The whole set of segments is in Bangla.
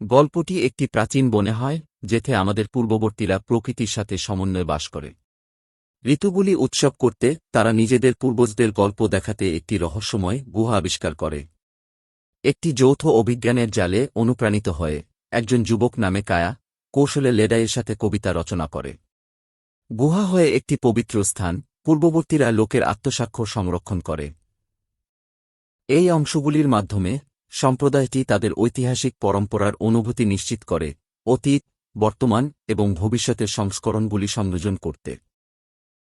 গল্পটি একটি প্রাচীন বনে হয়, যেথে আমাদের পূর্ববর্তীরা প্রকৃতির সাথে সমন্বয়ে বাস করে। ঋতুগুলি উৎসব করতে তারা নিজেদের পূর্বজদের গল্প দেখাতে একটি রহস্যময় গুহা আবিষ্কার করে। একটি যৌথ অভিজ্ঞানের জালে অনুপ্রাণিত হয়ে একজন যুবক নামে কায়া কৌশলে লেডাইয়ের সাথে কবিতা রচনা করে। গুহা হয়ে একটি পবিত্র স্থান, পূর্ববর্তীরা লোকের আত্মসাক্ষ্য সংরক্ষণ করে। এই অংশগুলির মাধ্যমে সম্প্রদায়টি তাদের ঐতিহাসিক পরম্পরার অনুভূতি নিশ্চিত করে, অতীত, বর্তমান এবং ভবিষ্যতের সংস্করণগুলি সংযোজন করতে।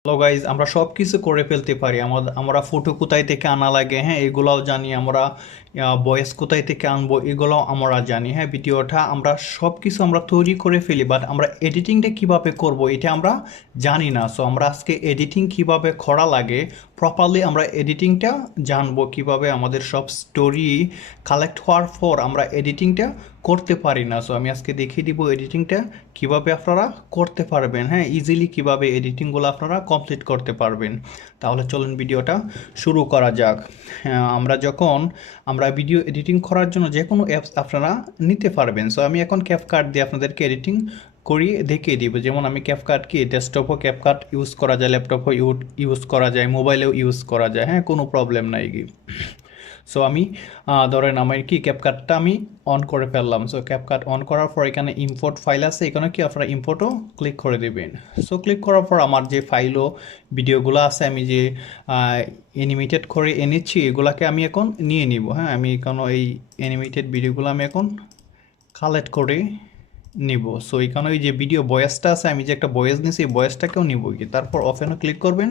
হ্যালো গাইজ, আমরা সব কিছু করে ফেলতে পারি। আমরা ফটো কোথায় থেকে আনা লাগে, হ্যাঁ, এগুলাও জানি। আমরা ভয়েস কোথায় থেকে আনবো, এগুলোও আমরা জানি। হ্যাঁ, ভিডিওটা আমরা সব কিছু আমরা তৈরি করে ফেলি, বাট আমরা এডিটিংটা কিভাবে করব এটা আমরা জানি না। সো আমরা আজকে এডিটিং কিভাবে করা লাগে প্রপারলি আমরা এডিটিংটা জানবো, কিভাবে আমাদের সব স্টোরি কালেক্ট হওয়ার পর আমরা এডিটিংটা করতে পারি না। সো আমি আজকে দেখিয়ে দিব এডিটিংটা কিভাবে আপনারা করতে পারবেন, হ্যাঁ, ইজিলি কিভাবে এডিটিংগুলো আপনারা কমপ্লিট করতে পারবেন। তাহলে চলুন ভিডিওটা শুরু করা যাক। আমরা ভিডিও এডিটিং করার জন্য যে কোনো অ্যাপস আপনারা নিতে পারবেন। সো আমি এখন ক্যাপকাট দিয়ে আপনাদেরকে এডিটিং করিয়ে দেখিয়ে দিব। যেমন আমি ক্যাপকাট কি ডেস্কটপও ক্যাপকাট ইউজ করা যায়, ল্যাপটপও ইউজ করা যায়, মোবাইলেও ইউজ করা যায়, হ্যাঁ, কোনো প্রবলেম নাই কি। সো আমি ধরেন আমার কি ক্যাপকাটটা আমি অন করে ফেললাম। সো ক্যাপকাট অন করার পর এখানে ইম্পোর্ট ফাইল আছে, এখানে কি আপনারা ইম্পোর্টও ক্লিক করে দেবেন। সো ক্লিক করার পর আমার যে ফাইলও ভিডিওগুলো আছে আমি যে অ্যানিমেটেড করে এনেছি এগুলাকে আমি এখন নিয়ে নিব। হ্যাঁ, আমি এখানে এই অ্যানিমেটেড ভিডিওগুলো আমি এখন কালেক্ট করে নিব। সো এখানে ওই যে ভিডিও ভয়েসটা আছে, আমি যে একটা ভয়েস নিয়েছি এই ভয়েসটাকেও নিব কি, তারপর অফেনও ক্লিক করবেন।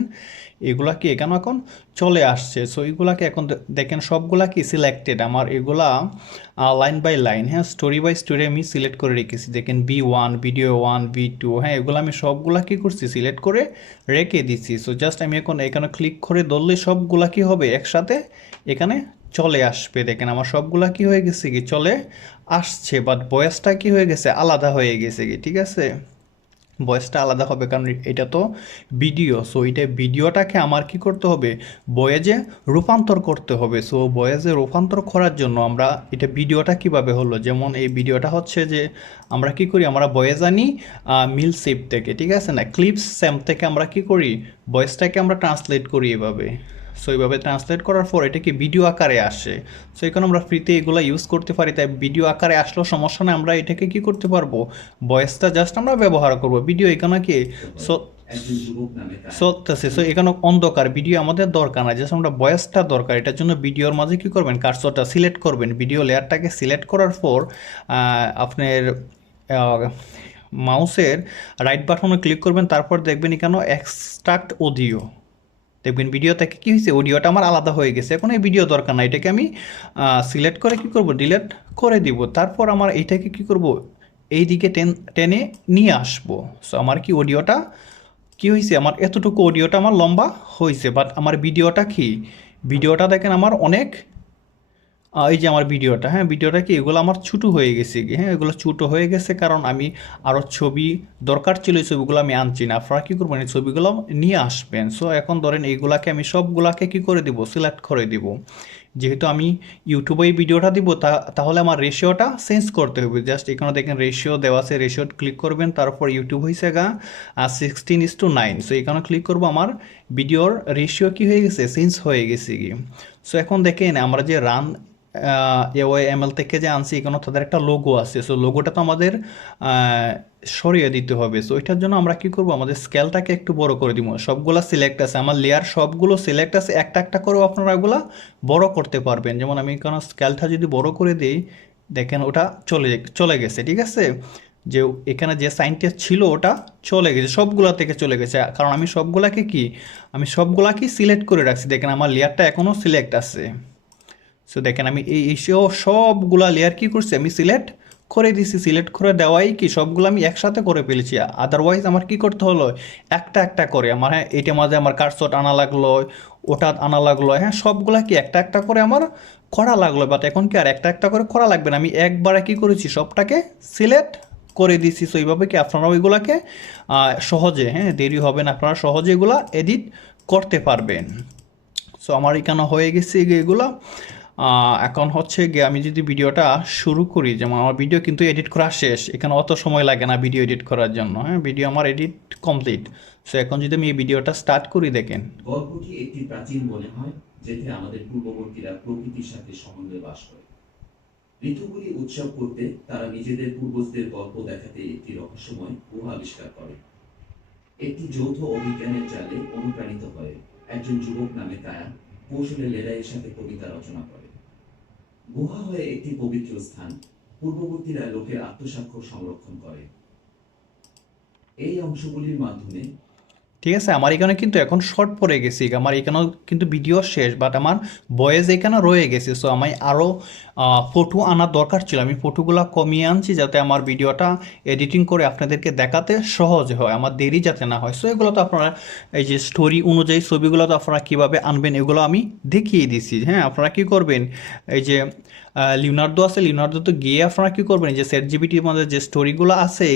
এগুলা কি এখানে এখন চলে আসছে। সো এগুলাকে এখন দেখেন সবগুলা কি সিলেক্টেড আমার, এগুলা লাইন বাই লাইন, হ্যাঁ, স্টোরি বাই স্টোরি আমি সিলেক্ট করে রেখেছি। দেখেন V1, ভিডিও 1, V2, হ্যাঁ, এগুলো আমি সবগুলা কি করছি সিলেক্ট করে রেখে দিচ্ছি। সো জাস্ট আমি এখন এখানে ক্লিক করে ধরলে সবগুলা কি হবে একসাথে এখানে চলে আসবে। দেখেন আমার সবগুলা কি হয়ে গেছে কি চলে আসছে, বাট ভয়েসটা কি হয়ে গেছে আলাদা হয়ে গেছে কি, ঠিক আছে। ভয়েসটা আলাদা হবে কারণ এটা তো ভিডিও। সো এটা ভিডিওটাকে আমার কি করতে হবে ভয়েসে রূপান্তর করতে হবে। সো ভয়েসে রূপান্তর করার জন্য আমরা এটা ভিডিওটা কিভাবে হলো, যেমন এই ভিডিওটা হচ্ছে যে আমরা কি করি আমরা ভয়েস আনি মিল সেভ থেকে, ঠিক আছে না, ক্লিপস স্যাম থেকে আমরা কি করি ভয়েসটাকে আমরা ট্রান্সলেট করি এভাবে। সো এইভাবে ট্রান্সলেট করার পর এটা কি ভিডিও আকারে আসে। সো এখানে আমরা ফ্রিতে এগুলো ইউজ করতে পারি, তাই ভিডিও আকারে আসলেও সমস্যা নেই, আমরা এটাকে কি করতে পারবো ভয়েসটা জাস্ট আমরা ব্যবহার করব। ভিডিও এখানে কি চলতেছে। সো এখানে অন্ধকার ভিডিও আমাদের দরকার না, জাস্ট আমরা ভয়েসটা দরকার। এটার জন্য ভিডিওর মাঝে কি করবেন কার্সরটা সিলেক্ট করবেন, ভিডিও লেয়ারটাকে সিলেক্ট করার পর আপনার মাউসের রাইট বাটনে ক্লিক করবেন, তারপর দেখবেন এখানে এক্সট্রাক্ট অডিও, দেখবেন ভিডিও থেকে কী হয়েছে অডিওটা আমার আলাদা হয়ে গেছে। এখন এই ভিডিও দরকার না, এটাকে আমি সিলেক্ট করে কি করব ডিলিট করে দিব। তারপর আমার এইটাকে কি করব এই দিকে টেনে নিয়ে আসবো। সো আমার কি অডিওটা কি হয়েছে আমার এতটুকু অডিওটা আমার লম্বা হয়েছে, বাট আমার ভিডিওটা দেখেন আমার অনেক এই যে আমার ভিডিওটা, হ্যাঁ, ভিডিওটা কি এগুলো আমার ছোটো হয়ে গেছে কি, হ্যাঁ, এগুলো ছোটো হয়ে গেছে কারণ আমি আরও ছবি দরকার ছিল, এই ছবিগুলো আমি আনছি না। আপনারা কী করবেন এই ছবিগুলো নিয়ে আসবেন। সো এখন ধরেন এইগুলাকে আমি সবগুলাকে কী করে দিব সিলেক্ট করে দিব। যেহেতু আমি ইউটিউবে এই ভিডিওটা দিব তাহলে আমার রেশিওটা চেঞ্জ করতে হবে। জাস্ট এখানে দেখেন রেশিও দেওয়া আছে, রেশিও ক্লিক করবেন, তারপর ইউটিউব হয়েছে 16:9। সো এখানে ক্লিক করবো, আমার ভিডিওর রেশিও কী হয়ে গেছে চেঞ্জ হয়ে গেছে কি। সো এখন দেখেন আমরা যে রান AOML থেকে যে আনছি এখানে তাদের একটা লোগো আছে। সো লোগোটা তো আমাদের সরিয়ে দিতে হবে। সো এটার জন্য আমরা কি করব আমাদের স্কেলটাকে একটু বড় করে দিব। সবগুলা সিলেক্ট আছে আমার লেয়ার, সবগুলো সিলেক্ট আছে, একটা একটা করেও আপনারা এগুলা বড় করতে পারবেন। যেমন আমি এখানে স্কেলটা যদি বড় করে দিই দেখেন ওটা চলে গেছে, ঠিক আছে। যে এখানে যে সাইনটা ছিল ওটা চলে গেছে, সবগুলা থেকে চলে গেছে, কারণ আমি সবগুলাকে সিলেক্ট করে রাখছি। দেখেন আমার লেয়ারটা এখনও সিলেক্ট আছে। সো দেখেন আমি এই সবগুলা লেয়ার কি করছি আমি সিলেক্ট করে দিছি। সিলেক্ট করে দেওয়াই কি সবগুলো আমি একসাথে করে ফেলেছি। আদারওয়াইজ আমার কি করতে হলো একটা একটা করে আমার, হ্যাঁ, এইটার মাঝে আমার কার্সট আনা লাগলো, ওটা আনা লাগলো, হ্যাঁ, সবগুলা কি একটা একটা করে আমার করা লাগলো। বাট এখন কি আর একটা একটা করে করা লাগবে না, আমি একবারে কি করেছি সবটাকে সিলেক্ট করে দিছি। সো এইভাবে কি আপনারা ওইগুলাকে সহজে, হ্যাঁ, দেরি হবে না, আপনারা সহজে এগুলা এডিট করতে পারবেন। সো আমার এখানে হয়ে গেছে এগুলা। এখন হচ্ছে গিয়ে আমি যদি ভিডিওটা শুরু করি, যেমন আমার ভিডিও কিন্তু এডিট করা শেষ, এখানে অত সময় লাগে না ভিডিও এডিট করার জন্য, হ্যাঁ ভিডিও আমার এডিট কমপ্লিট। সো এখন যদি আমি এই ভিডিওটা স্টার্ট করি, দেখেন গল্পটি একটি প্রাচীন মনে হয় যেতে আমাদের পূর্ববর্তীরা প্রকৃতির সাথে সমন্বয়ে বাস করে। ঋতুগুলি উৎসব করতে তারা নিজেদের পূর্বজদের গল্প দেখাতে একটি রহস্যময় গুহা আবিষ্কার করে। একটি যৌথ অভিজ্ঞানের জালে অনুপ্রাণিত হয়ে একজন যুবক নামে কায়া কৌশলে লেরাইয়ের সাথে কবিতা রচনা করে। গুহা হয়ে একটি পবিত্র স্থান, পূর্ববর্তীরা লোকের আত্মসাক্ষ্য সংরক্ষণ করে। এই অংশগুলির মাধ্যমে ঠিক আছে। আমার এখানে কিন্তু এখন শর্ট পড়ে গেছি, আমার এখানেও কিন্তু ভিডিও শেষ, বাট আমার ভয়েস এখানে রয়ে গেছে। সো আমি আরও ফটো আনার দরকার ছিল, আমি ফটোগুলো কমিয়ে আনছি যাতে আমার ভিডিওটা এডিটিং করে আপনাদেরকে দেখাতে সহজ হয়, আমার দেরি যাতে না হয়। সো এগুলো তো আপনারা এই যে স্টোরি অনুযায়ী ছবিগুলো তো আপনারা কীভাবে আনবেন এগুলো আমি দেখিয়ে দিছি। হ্যাঁ, আপনারা কী করবেন, এই যে লিওনার্দো আছে, লিওনার্দো তো গিয়ে আপনারা কী করবেন, যে চ্যাট জিপিটির মধ্যে যে স্টোরিগুলো আছে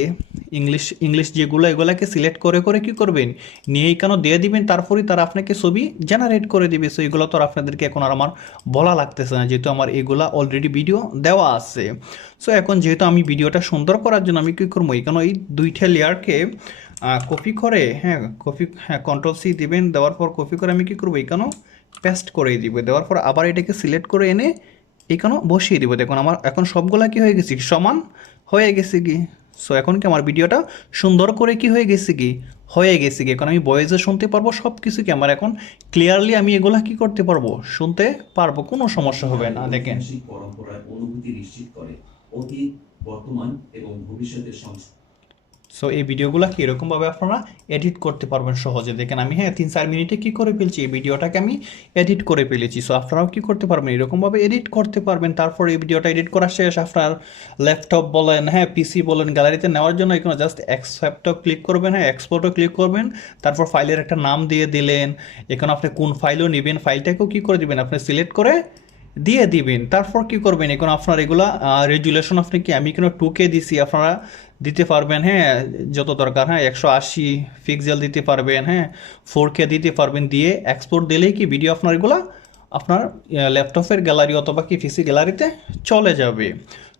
ইংলিশ ইংলিশ যেগুলো, এগুলোকে সিলেক্ট করে করে কী করবেন, নিয়ে কেন দিয়ে দিবেন, তারপরেই তারা আপনাকে ছবি জেনারেট করে দিবে। সো এগুলো তো আর আপনাদেরকে এখন আর আমার বলা লাগতেছে না, যেহেতু আমার এগুলা অলরেডি ভিডিও দেওয়া আছে। সো এখন যেহেতু আমি ভিডিওটা সুন্দর করার জন্য আমি কী করবো, এখানে এই দুইটা লেয়ারকে কপি করে, কন্ট্রোল-সি দিবেন, দেওয়ার পর কপি করে আমি কী করবো, এখানেও পেস্ট করে দিব, দেওয়ার পর আবার এটাকে সিলেক্ট করে এনে এখানেও বসিয়ে দিব। দেখুন আমার এখন সবগুলা কি হয়ে গেছে, সমান হয়ে গেছে কি। সো এখন কি আমার ভিডিওটা সুন্দর করে কি হয়ে গেছে কি, হয়ে গেছে কি। এখন আমি ভয়েসে শুনতে পারবো সব কিছু, কি আমার এখন ক্লিয়ারলি আমি এগুলা কি করতে পারবো, শুনতে পারবো, কোনো সমস্যা হবে না। দেখেন ঐতিহাসিক পরম্পরার অনুভূতি নিশ্চিত করে অতীত, বর্তমান এবং ভবিষ্যতের সংস্কৃতি। সো এই ভিডিওগুলো কি এরকমভাবে আপনারা এডিট করতে পারবেন সহজে। দেখেন আমি 3-4 মিনিটে কি করে ফেলছি, এই ভিডিওটাকে আমি এডিট করে ফেলেছি। সো আপনারাও কি করতে পারবেন, এরকমভাবে এডিট করতে পারবেন। তারপর এই ভিডিওটা এডিট করা শেষ, আপনার ল্যাপটপ বলেন, পিসি বলেন, গ্যালারিতে নেওয়ার জন্য এখানে জাস্ট এক্সপোর্টও ক্লিক করবেন, এক্সপোর্টও ক্লিক করবেন, তারপর ফাইলের একটা নাম দিয়ে দিলেন। এখন আপনি কোন ফাইলও নেবেন, ফাইলটাকেও কি করে দিবেন, আপনি সিলেক্ট করে দিয়ে দিবেন। তারপর কি করবেন, এখন আপনার এগুলা রেজুলেশন আপনি কি, আমি এখানে 2K দিছি, আপনারা দিতে পারবেন, যত দরকার, 180 পিক্সেল দিতে পারবেন, 4K দিতে পারবেন। দিয়ে এক্সপোর্ট দিলেই কি ভিডিও আপনার এগুলা আপনার ল্যাপটপের গ্যালারি অথবা কি পিসি গ্যালারিতে চলে যাবে।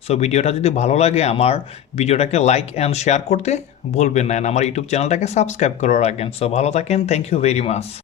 সো ভিডিওটা যদি ভালো লাগে আমার ভিডিওটাকে লাইক অ্যান্ড শেয়ার করতে ভুলবেন না, আমার ইউটিউব চ্যানেলটাকে সাবস্ক্রাইব করে রাখেন। সো ভালো থাকেন, থ্যাংক ইউ ভেরি মাচ।